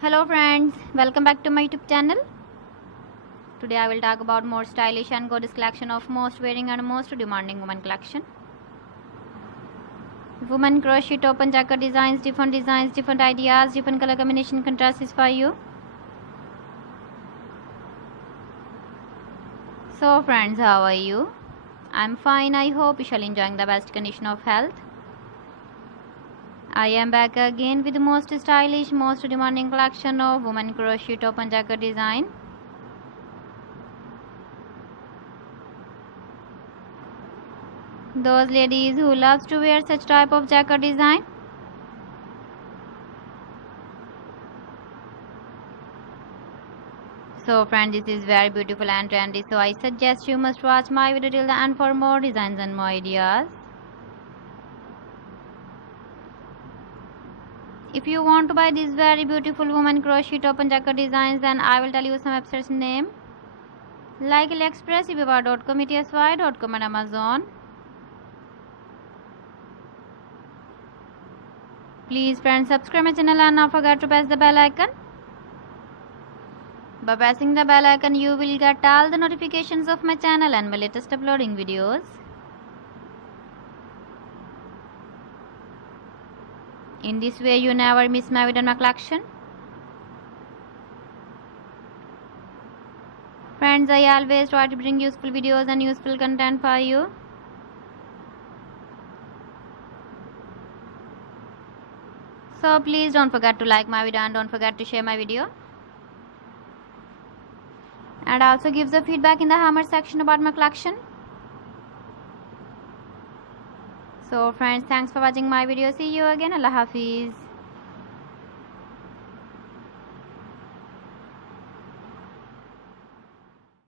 Hello friends, welcome back to my YouTube channel. Today I will talk about more stylish and gorgeous collection of most wearing and most demanding women collection. Women crochet top and jacket designs, different ideas, different color combination contrasts for you. So friends, how are you? I'm fine. I hope you shall enjoying the best condition of health. I am back again with the most stylish, most demanding collection of women crochet top and jacket design. Those ladies who loves to wear such type of jacket design. So friends, this is very beautiful and trendy, so I suggest you must watch my video till the end for more designs and more ideas. If you want to buy these very beautiful women crochet top and jacket designs, then I will tell you some websites name like AliExpress, eBay.com, ETSY.com and Amazon. Please friends, subscribe my channel and not forget to press the bell icon. By pressing the bell icon, you will get all the notifications of my channel and my latest uploading videos. In this way, you never miss my video and my collection. Friends, I always try to bring useful videos and useful content for you. So please don't forget to like my video and don't forget to share my video. And also give the feedback in the comment section about my collection. So friends, thanks for watching my video. See you again. Allah Hafiz.